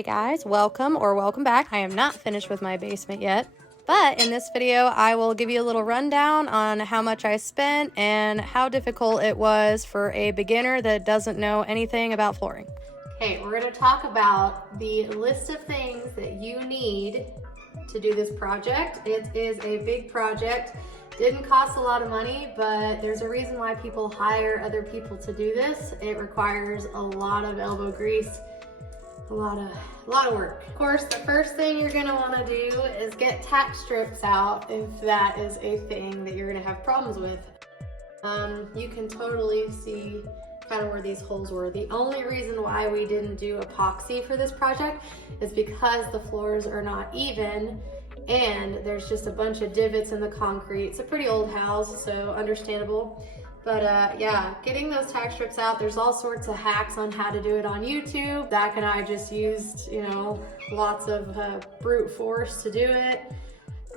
Hey guys, welcome or welcome back. I am not finished with my basement yet, but in this video I will give you a little rundown on how much I spent and how difficult it was for a beginner that doesn't know anything about flooring. Okay, we're going to talk about the list of things that you need to do this project. It is a big project. Didn't cost a lot of money, but there's a reason why people hire other people to do this. It requires a lot of elbow grease, a lot of work. Of course, the first thing you're gonna wanna do is get tack strips out if that is a thing that you're gonna have problems with. You can totally see kind of where these holes were. The only reason why we didn't do epoxy for this project is because the floors are not even and there's just a bunch of divots in the concrete. It's a pretty old house, so understandable. But yeah, getting those tack strips out, there's all sorts of hacks on how to do it on YouTube. Zach and I just used, lots of brute force to do it.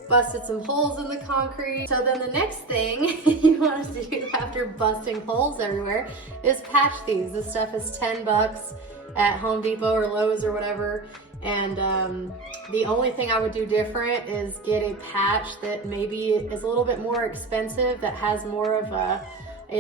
Busted some holes in the concrete. So then the next thing you want to do after busting holes everywhere is patch these. This stuff is 10 bucks at Home Depot or Lowe's or whatever. And the only thing I would do different is get a patch that maybe is a little bit more expensive, that has more of a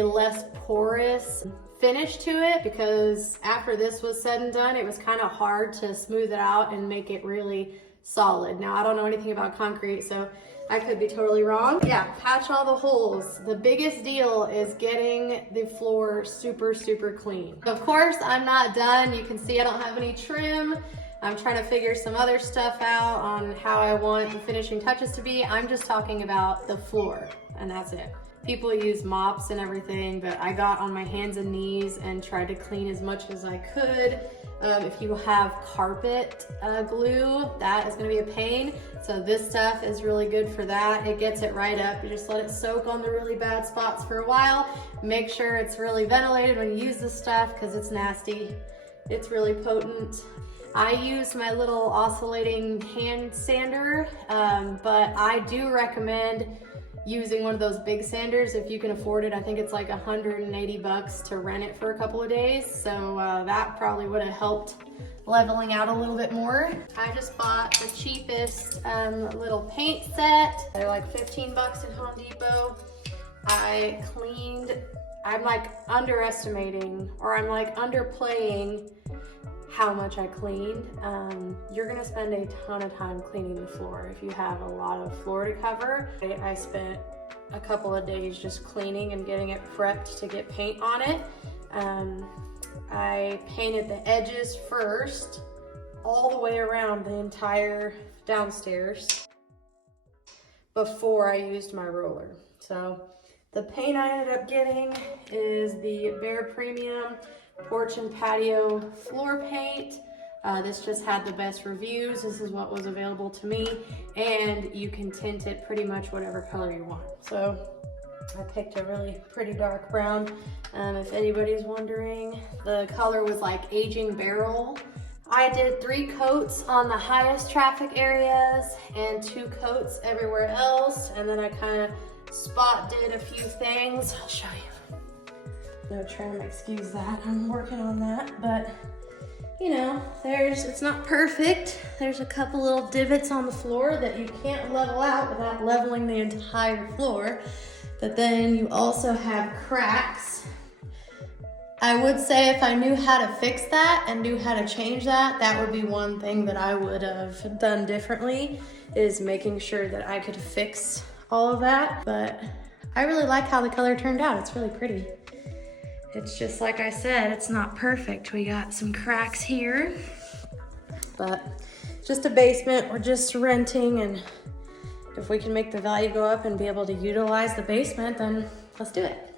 less porous finish to it, because after this was said and done, it was kind of hard to smooth it out and make it really solid. Now, I don't know anything about concrete, so I could be totally wrong. Yeah, patch all the holes. The biggest deal is getting the floor super, super clean. Of course, I'm not done. You can see I don't have any trim. I'm trying to figure some other stuff out on how I want the finishing touches to be. I'm just talking about the floor, and that's it. People use mops and everything, but I got on my hands and knees and tried to clean as much as I could. If you have carpet glue, that is gonna be a pain. So this stuff is really good for that. It gets it right up. You just let it soak on the really bad spots for a while. Make sure it's really ventilated when you use this stuff, because it's nasty. It's really potent. I use my little oscillating hand sander, but I do recommend using one of those big sanders if you can afford it. I think it's like 180 bucks to rent it for a couple of days. So that probably would have helped leveling out a little bit more. I just bought the cheapest little paint set. They're like 15 bucks at Home Depot. I'm like underestimating, or I'm like underplaying how much I cleaned. You're gonna spend a ton of time cleaning the floor if you have a lot of floor to cover. I spent a couple of days just cleaning and getting it prepped to get paint on it. I painted the edges first, all the way around the entire downstairs before I used my roller. So the paint I ended up getting is the Behr Premium Porch and Patio floor paint. This just had the best reviews. This is what was available to me, and you can tint it pretty much whatever color you want. So I picked a really pretty dark brown. If anybody's wondering, the color was like aging barrel. I did 3 coats on the highest traffic areas and 2 coats everywhere else, and then I kind of spot did a few things. I'll show you. No trim, excuse that. I'm working on that, but it's not perfect. There's a couple little divots on the floor that you can't level out without leveling the entire floor. But then you also have cracks. I would say if I knew how to fix that and knew how to change that, that would be one thing that I would have done differently, is making sure that I could fix all of that. But I really like how the color turned out. It's really pretty. It's just like I said, it's not perfect. We got some cracks here, but just a basement. We're just renting, and if we can make the value go up and be able to utilize the basement, then let's do it.